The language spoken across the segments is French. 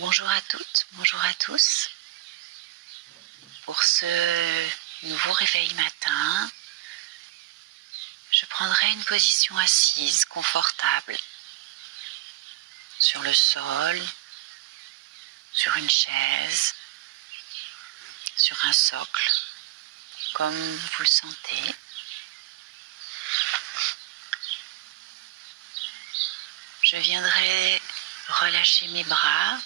Bonjour à toutes, bonjour à tous. Pour ce nouveau réveil matin, je prendrai une position assise, confortable, sur le sol, sur une chaise, sur un socle, comme vous le sentez. Je viendrai relâcher mes bras.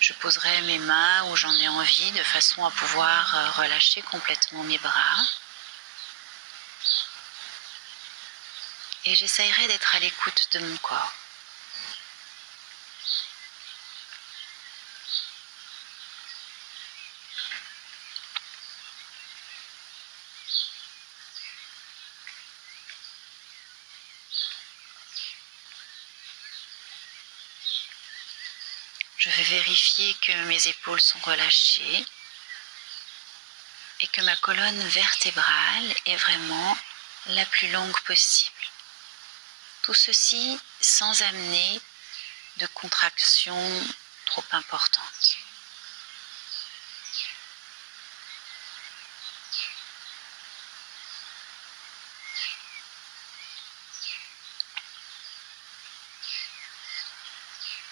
Je poserai mes mains où j'en ai envie de façon à pouvoir relâcher complètement mes bras. Et j'essayerai d'être à l'écoute de mon corps. Je vais vérifier que mes épaules sont relâchées et que ma colonne vertébrale est vraiment la plus longue possible. Tout ceci sans amener de contraction trop importante.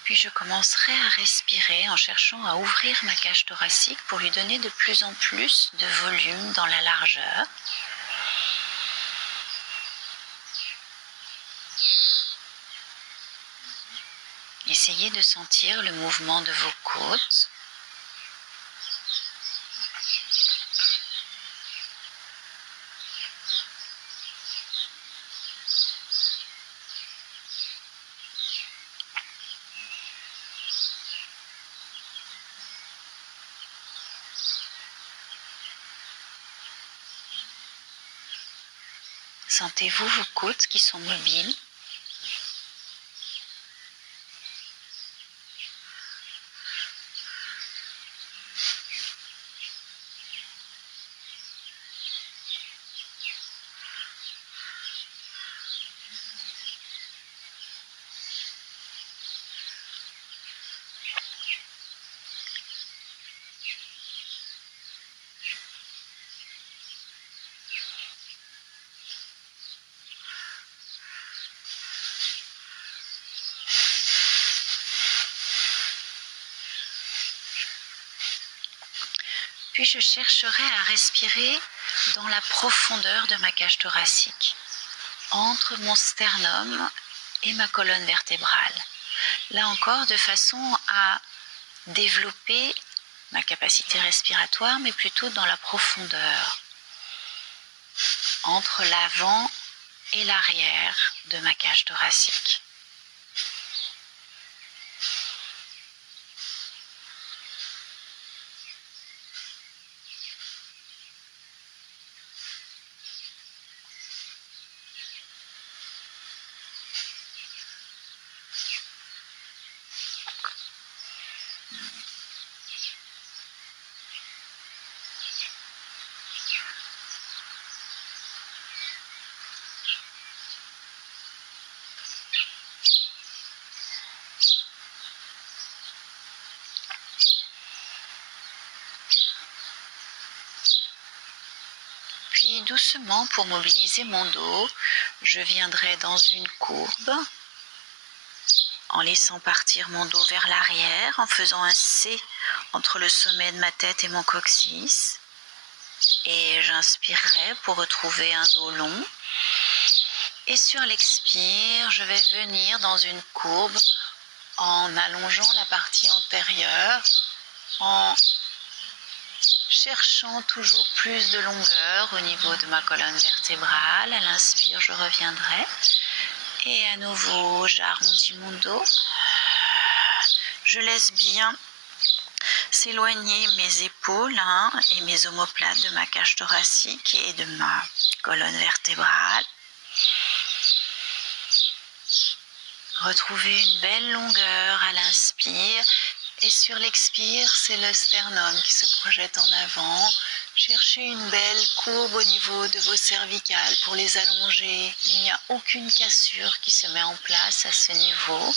Puis je commencerai à respirer en cherchant à ouvrir ma cage thoracique pour lui donner de plus en plus de volume dans la largeur. Essayez de sentir le mouvement de vos côtes. Sentez-vous vos côtes qui sont mobiles. Puis je chercherai à respirer dans la profondeur de ma cage thoracique, entre mon sternum et ma colonne vertébrale. Là encore, de façon à développer ma capacité respiratoire, mais plutôt dans la profondeur, entre l'avant et l'arrière de ma cage thoracique. Puis doucement, pour mobiliser mon dos, je viendrai dans une courbe, en laissant partir mon dos vers l'arrière, en faisant un C entre le sommet de ma tête et mon coccyx. Et j'inspirerai pour retrouver un dos long. Et sur l'expire, je vais venir dans une courbe en allongeant la partie antérieure, en cherchant toujours plus de longueur au niveau de ma colonne vertébrale. À l'inspire, je reviendrai. Et à nouveau, j'arrondis mon dos. Je laisse bien s'éloigner mes épaules et mes omoplates de ma cage thoracique et de ma colonne vertébrale. Retrouvez une belle longueur à l'inspire. Et sur l'expire, c'est le sternum qui se projette en avant. Cherchez une belle courbe au niveau de vos cervicales pour les allonger. Il n'y a aucune cassure qui se met en place à ce niveau.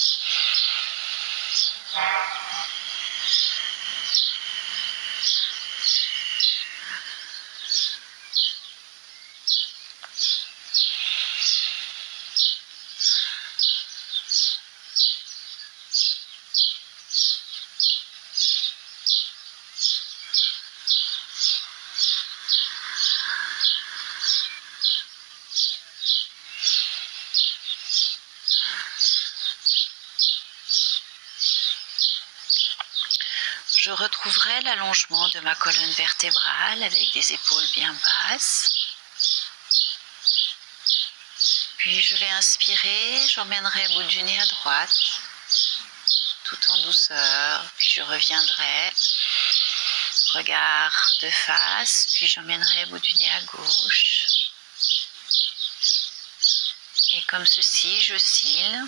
Je retrouverai l'allongement de ma colonne vertébrale avec des épaules bien basses. Puis je vais inspirer, j'emmènerai le bout du nez à droite, tout en douceur. Puis je reviendrai, regard de face, puis j'emmènerai le bout du nez à gauche. Et comme ceci, j'oscille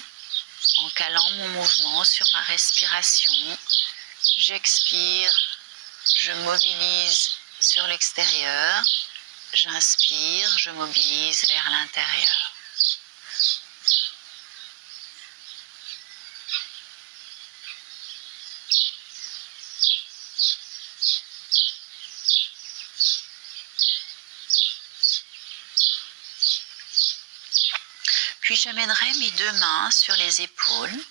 en calant mon mouvement sur ma respiration. J'expire, je mobilise sur l'extérieur, j'inspire, je mobilise vers l'intérieur. Puis j'amènerai mes deux mains sur les épaules.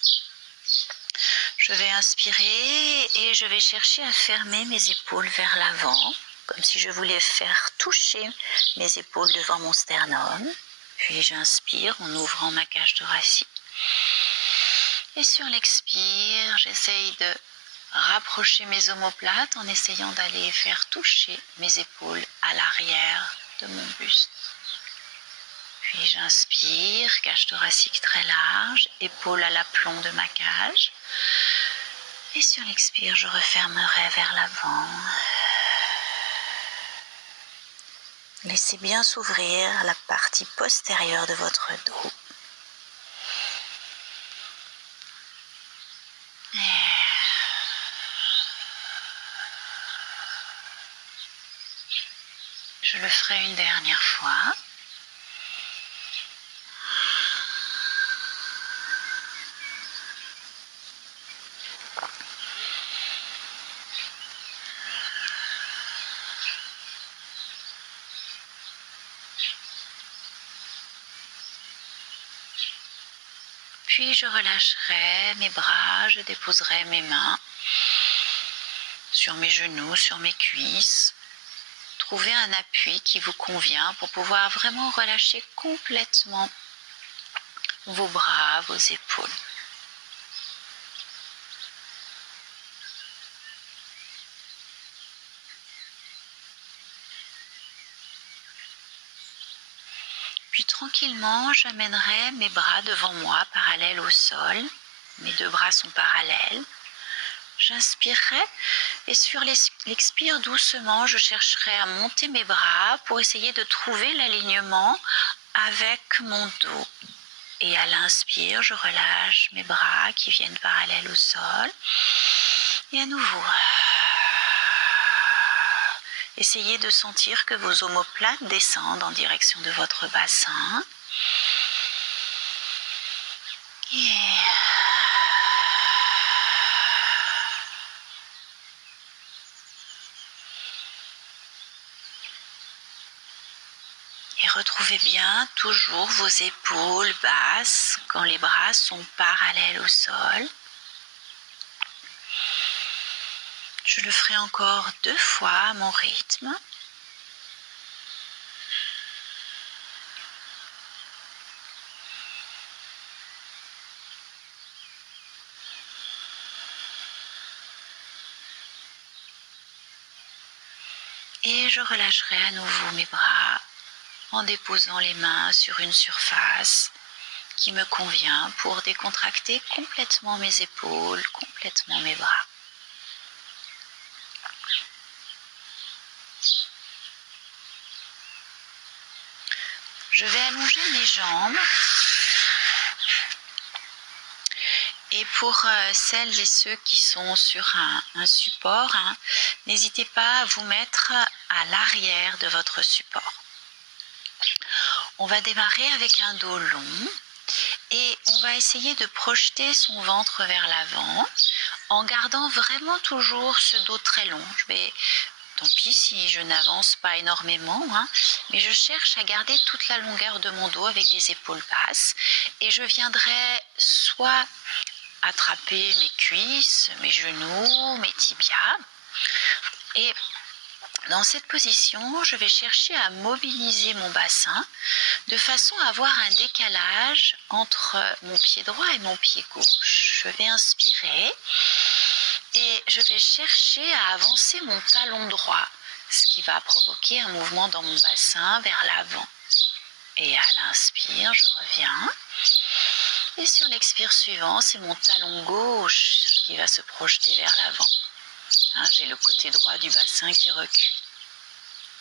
Je vais inspirer et je vais chercher à fermer mes épaules vers l'avant, comme si je voulais faire toucher mes épaules devant mon sternum. Puis j'inspire en ouvrant ma cage thoracique. Et sur l'expire, j'essaye de rapprocher mes omoplates en essayant d'aller faire toucher mes épaules à l'arrière de mon buste. Puis j'inspire, cage thoracique très large, épaules à l'aplomb de ma cage. Et sur l'expire, je refermerai vers l'avant. Laissez bien s'ouvrir la partie postérieure de votre dos. Je le ferai une dernière fois. Puis je relâcherai mes bras, je déposerai mes mains sur mes genoux, sur mes cuisses. Trouvez un appui qui vous convient pour pouvoir vraiment relâcher complètement vos bras, vos épaules. Puis tranquillement, j'amènerai mes bras devant moi, parallèles au sol. Mes deux bras sont parallèles. J'inspirerai et sur l'expire doucement, je chercherai à monter mes bras pour essayer de trouver l'alignement avec mon dos. Et à l'inspire, je relâche mes bras qui viennent parallèles au sol. Et à nouveau, essayez de sentir que vos omoplates descendent en direction de votre bassin. Et retrouvez bien toujours vos épaules basses quand les bras sont parallèles au sol. Je le ferai encore 2 fois à mon rythme. Et je relâcherai à nouveau mes bras en déposant les mains sur une surface qui me convient pour décontracter complètement mes épaules, complètement mes bras. Je vais allonger mes jambes. Et pour celles et ceux qui sont sur un support, n'hésitez pas à vous mettre à l'arrière de votre support. On va démarrer avec un dos long et on va essayer de projeter son ventre vers l'avant en gardant vraiment toujours ce dos très long. Tant pis si je n'avance pas énormément, hein, mais je cherche à garder toute la longueur de mon dos avec des épaules basses et je viendrai soit attraper mes cuisses, mes genoux, mes tibias et dans cette position, je vais chercher à mobiliser mon bassin de façon à avoir un décalage entre mon pied droit et mon pied gauche. Je vais inspirer et je vais chercher à avancer mon talon droit, ce qui va provoquer un mouvement dans mon bassin vers l'avant. Et à l'inspire, je reviens. Et sur l'expire suivant, c'est mon talon gauche qui va se projeter vers l'avant. Hein, j'ai le côté droit du bassin qui recule.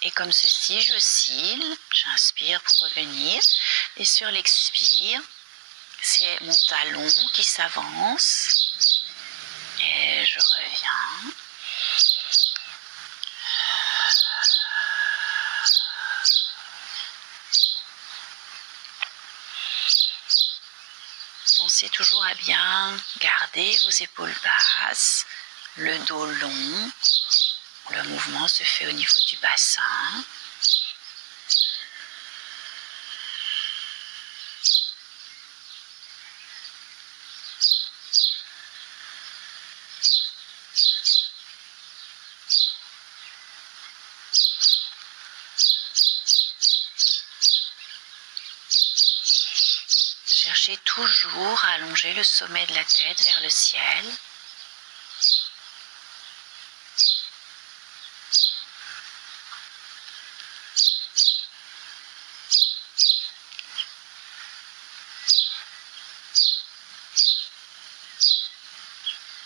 Et comme ceci, j'oscille, j'inspire pour revenir. Et sur l'expire, c'est mon talon qui s'avance. Et je reviens. Pensez toujours à bien garder vos épaules basses, le dos long. Le mouvement se fait au niveau du bassin. Cherchez toujours à allonger le sommet de la tête vers le ciel.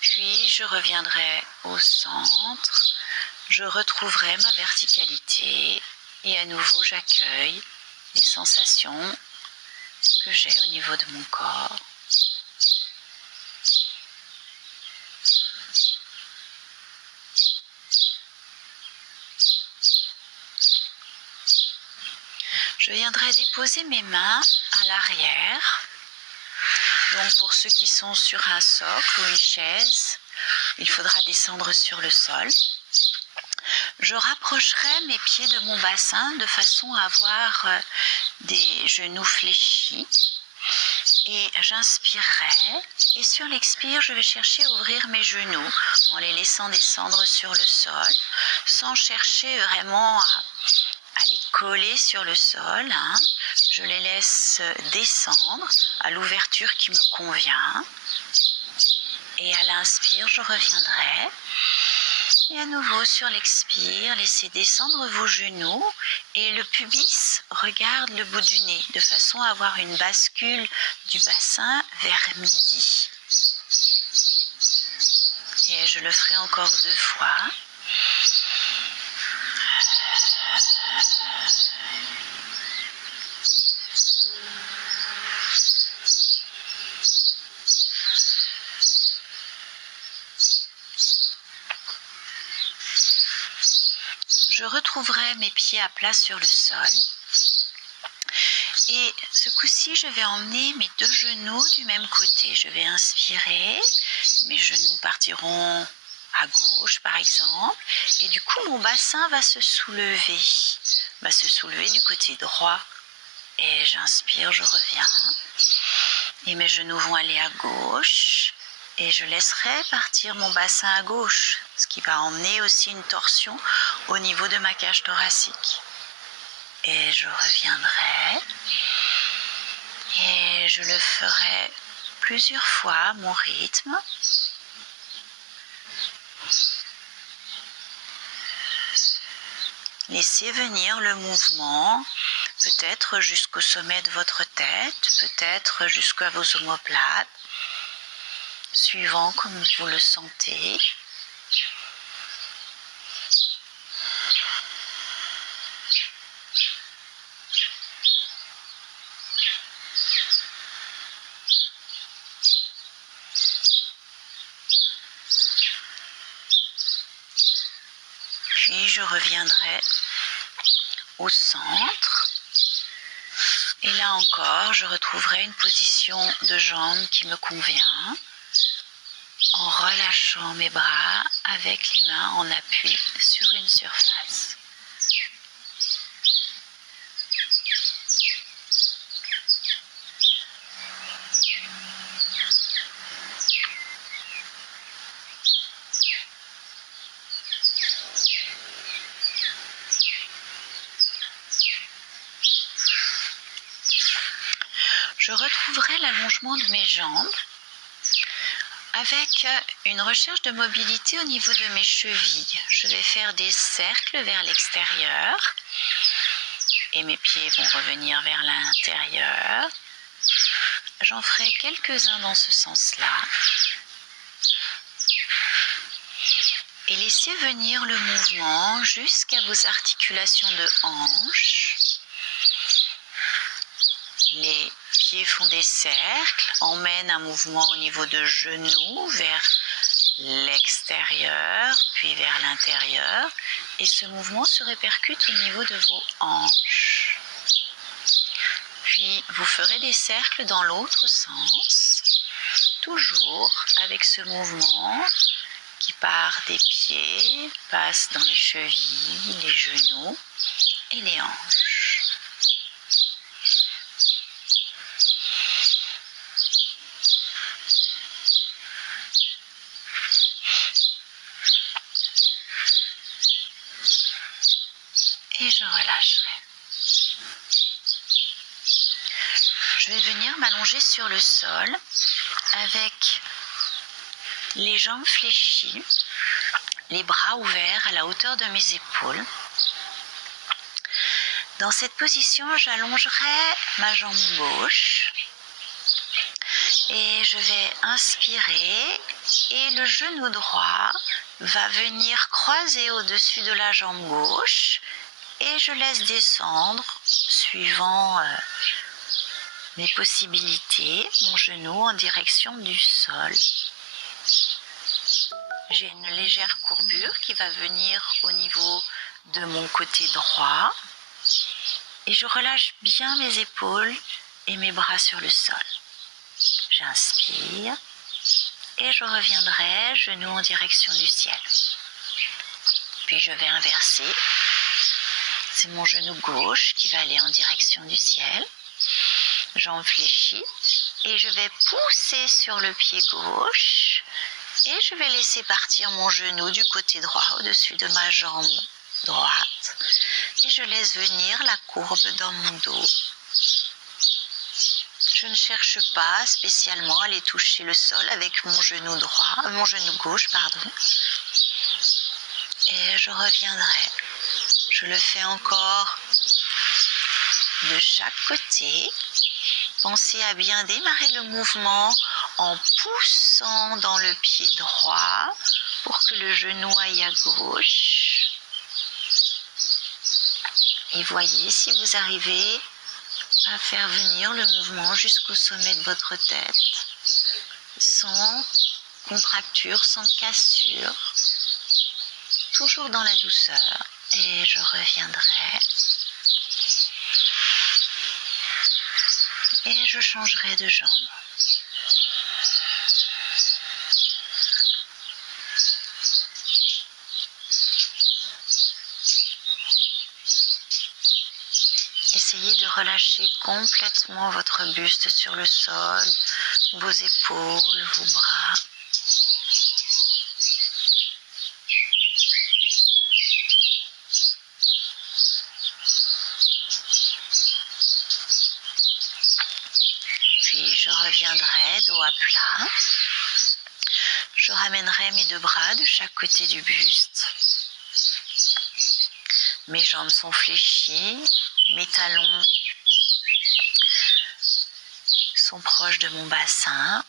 Puis je reviendrai au centre, je retrouverai ma verticalité et à nouveau j'accueille les sensations que j'ai au niveau de mon corps. Je viendrai déposer mes mains à l'arrière. Donc pour ceux qui sont sur un socle ou une chaise, il faudra descendre sur le sol. Je rapprocherai mes pieds de mon bassin de façon à avoir des genoux fléchis. Et j'inspirerai et sur l'expire, je vais chercher à ouvrir mes genoux en les laissant descendre sur le sol sans chercher vraiment à les coller sur le sol. Hein. Je les laisse descendre à l'ouverture qui me convient. Et à l'inspire, je reviendrai. Et à nouveau sur l'expire, laissez descendre vos genoux et le pubis regarde le bout du nez de façon à avoir une bascule du bassin vers midi. Et je le ferai encore 2 fois. Je retrouverai mes pieds à plat sur le sol. Et ce coup-ci, je vais emmener mes 2 genoux du même côté. Je vais inspirer, mes genoux partiront à gauche par exemple. Et du coup, mon bassin va se soulever du côté droit. Et j'inspire, je reviens. Et mes genoux vont aller à gauche. Et je laisserai partir mon bassin à gauche, ce qui va emmener aussi une torsion au niveau de ma cage thoracique. Et je reviendrai et je le ferai plusieurs fois à mon rythme. Laissez venir le mouvement, peut-être jusqu'au sommet de votre tête, peut-être jusqu'à vos omoplates, suivant comme vous le sentez. Puis je reviendrai au centre. Et là encore, je retrouverai une position de jambe qui me convient. en relâchant mes bras avec les mains en appui sur une surface. Je retrouverai l'allongement de mes jambes avec une recherche de mobilité au niveau de mes chevilles. Je vais faire des cercles vers l'extérieur et mes pieds vont revenir vers l'intérieur. J'en ferai quelques-uns dans ce sens-là. Et laissez venir le mouvement jusqu'à vos articulations de hanches. Les pieds font des cercles, emmènent un mouvement au niveau de genoux vers l'extérieur, puis vers l'intérieur. Et ce mouvement se répercute au niveau de vos hanches. Puis vous ferez des cercles dans l'autre sens, toujours avec ce mouvement qui part des pieds, passe dans les chevilles, les genoux et les hanches. Et je relâcherai. Je vais venir m'allonger sur le sol avec les jambes fléchies, les bras ouverts à la hauteur de mes épaules. Dans cette position, j'allongerai ma jambe gauche et je vais inspirer et le genou droit va venir croiser au-dessus de la jambe gauche et je laisse descendre suivant mes possibilités, mon genou en direction du sol. J'ai une légère courbure qui va venir au niveau de mon côté droit et je relâche bien mes épaules et mes bras sur le sol. J'inspire et je reviendrai genou en direction du ciel. Puis je vais inverser. C'est mon genou gauche qui va aller en direction du ciel. Jambe fléchie et je vais pousser sur le pied gauche et je vais laisser partir mon genou du côté droit au-dessus de ma jambe droite et je laisse venir la courbe dans mon dos. Je ne cherche pas spécialement à aller toucher le sol avec mon genou gauche, et je reviendrai. Je le fais encore de chaque côté. Pensez à bien démarrer le mouvement en poussant dans le pied droit pour que le genou aille à gauche. Et voyez si vous arrivez à faire venir le mouvement jusqu'au sommet de votre tête, sans contracture, sans cassure, toujours dans la douceur. Et je reviendrai. Et je changerai de jambe. Essayez de relâcher complètement votre buste sur le sol, vos épaules, vos bras. Puis je reviendrai dos à plat. Je ramènerai mes deux bras de chaque côté du buste. Mes jambes sont fléchies, mes talons sont proches de mon bassin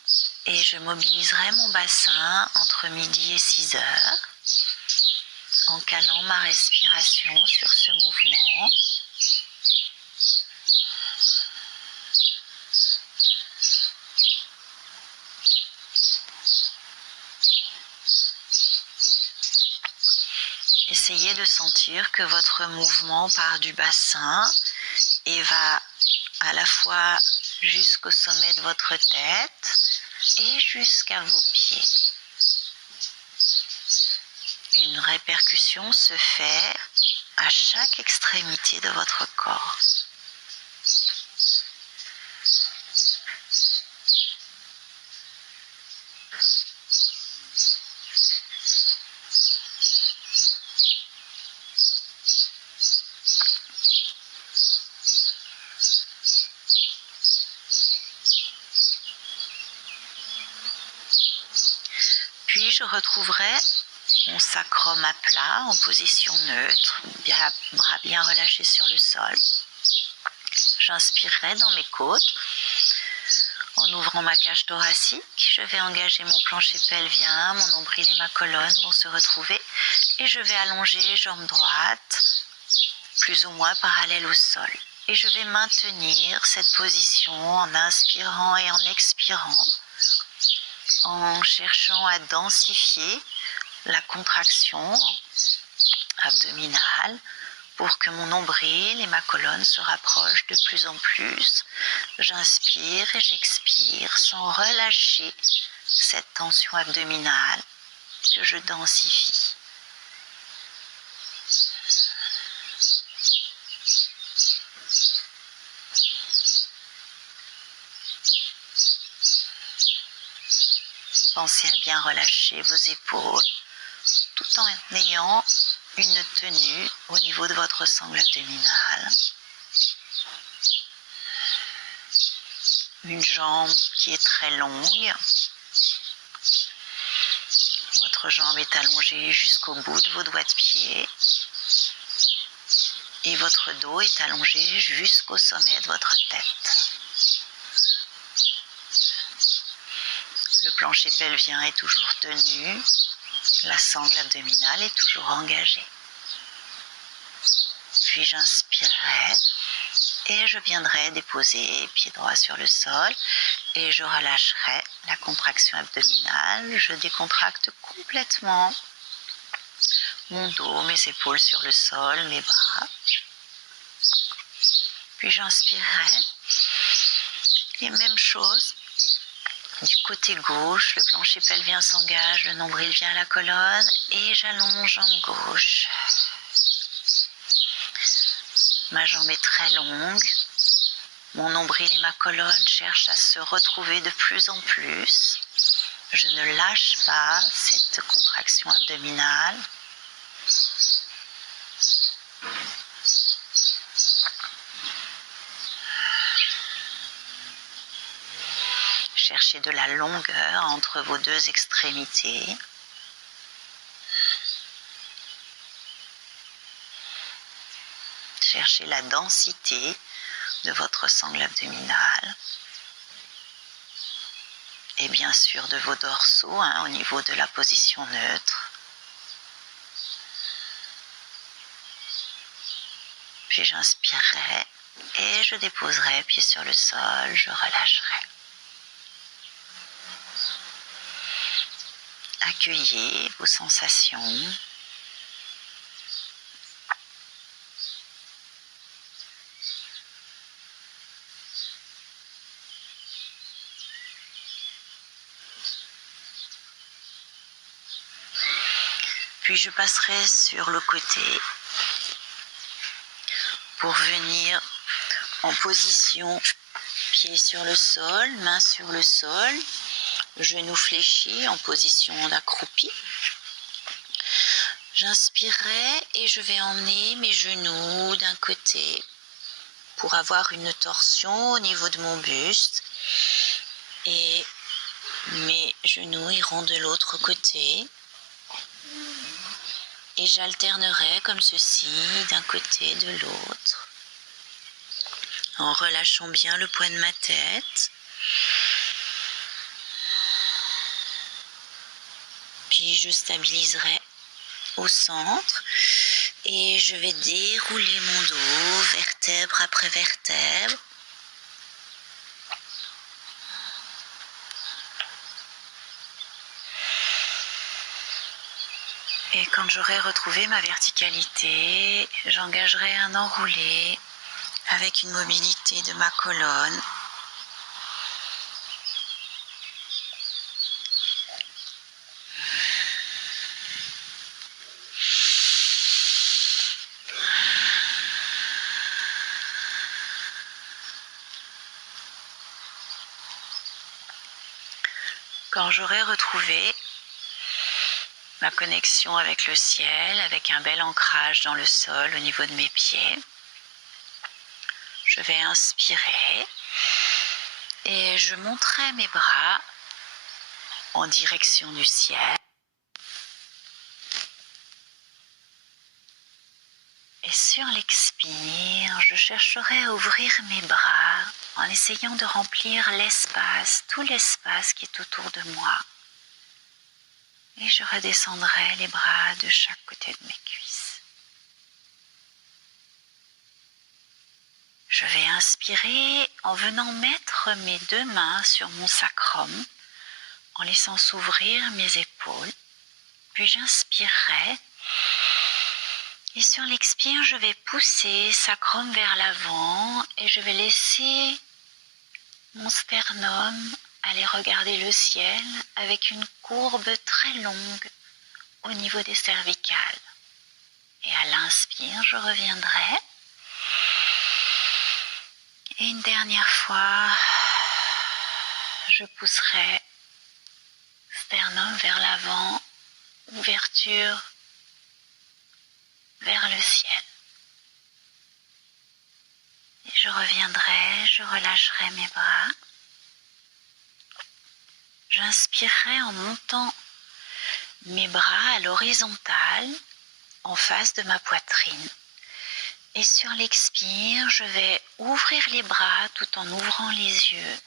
et je mobiliserai mon bassin entre midi et 6 heures en calant ma respiration sur ce mouvement. Essayez de sentir que votre mouvement part du bassin et va à la fois jusqu'au sommet de votre tête et jusqu'à vos pieds. Une répercussion se fait à chaque extrémité de votre corps. Puis je retrouverai mon sacrum à plat en position neutre, bras bien relâchés sur le sol. J'inspirerai dans mes côtes. En ouvrant ma cage thoracique, je vais engager mon plancher pelvien, mon nombril et ma colonne vont se retrouver et je vais allonger jambes droites, plus ou moins parallèles au sol. Et je vais maintenir cette position en inspirant et en expirant, en cherchant à densifier la contraction abdominale pour que mon nombril et ma colonne se rapprochent de plus en plus. J'inspire et j'expire sans relâcher cette tension abdominale que je densifie. Pensez à bien relâcher vos épaules tout en ayant une tenue au niveau de votre sangle abdominale. Une jambe qui est très longue. Votre jambe est allongée jusqu'au bout de vos doigts de pied. Et votre dos est allongé jusqu'au sommet de votre tête. Le plancher pelvien est toujours tenu. La sangle abdominale est toujours engagée. Puis j'inspirerai et je viendrai déposer pied droit sur le sol et je relâcherai la contraction abdominale. Je décontracte complètement mon dos, mes épaules sur le sol, mes bras. Puis j'inspirerai et même chose. Du côté gauche, le plancher pelvien s'engage, le nombril vient à la colonne et j'allonge jambe gauche. Ma jambe est très longue. Mon nombril et ma colonne cherchent à se retrouver de plus en plus. Je ne lâche pas cette contraction abdominale. Cherchez de la longueur entre vos deux extrémités. Cherchez la densité de votre sangle abdominale. Et bien sûr de vos dorsaux, au niveau de la position neutre. Puis j'inspirerai et je déposerai pied sur le sol, je relâcherai. Accueillez vos sensations. Puis je passerai sur le côté pour venir en position pied sur le sol, main sur le sol, genoux fléchis en position d'accroupi. J'inspirerai et je vais emmener mes genoux d'un côté pour avoir une torsion au niveau de mon buste et mes genoux iront de l'autre côté et j'alternerai comme ceci d'un côté de l'autre en relâchant bien le poids de ma tête. Puis je stabiliserai au centre et je vais dérouler mon dos vertèbre après vertèbre. Et quand j'aurai retrouvé ma verticalité, j'engagerai un enroulé avec une mobilité de ma colonne. Quand j'aurai retrouvé ma connexion avec le ciel, avec un bel ancrage dans le sol au niveau de mes pieds, je vais inspirer et je monterai mes bras en direction du ciel. Et sur l'expire, je chercherai à ouvrir mes bras en essayant de remplir l'espace, tout l'espace qui est autour de moi. Et je redescendrai les bras de chaque côté de mes cuisses. Je vais inspirer en venant mettre mes deux mains sur mon sacrum, en laissant s'ouvrir mes épaules. Puis j'inspirerai. Et sur l'expire, je vais pousser sacrum vers l'avant et je vais laisser mon sternum aller regarder le ciel avec une courbe très longue au niveau des cervicales. Et à l'inspire, je reviendrai. Et une dernière fois, je pousserai sternum vers l'avant, ouverture vers le ciel. Et je reviendrai, je relâcherai mes bras. J'inspirerai en montant mes bras à l'horizontale, en face de ma poitrine. Et sur l'expire, je vais ouvrir les bras tout en ouvrant les yeux.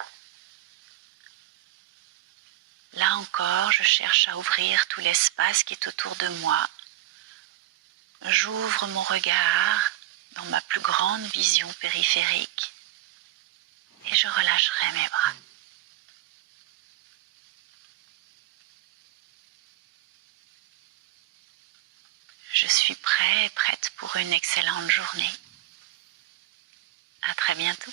Là encore, je cherche à ouvrir tout l'espace qui est autour de moi. J'ouvre mon regard dans ma plus grande vision périphérique et je relâcherai mes bras. Je suis prêt et prête pour une excellente journée. À très bientôt.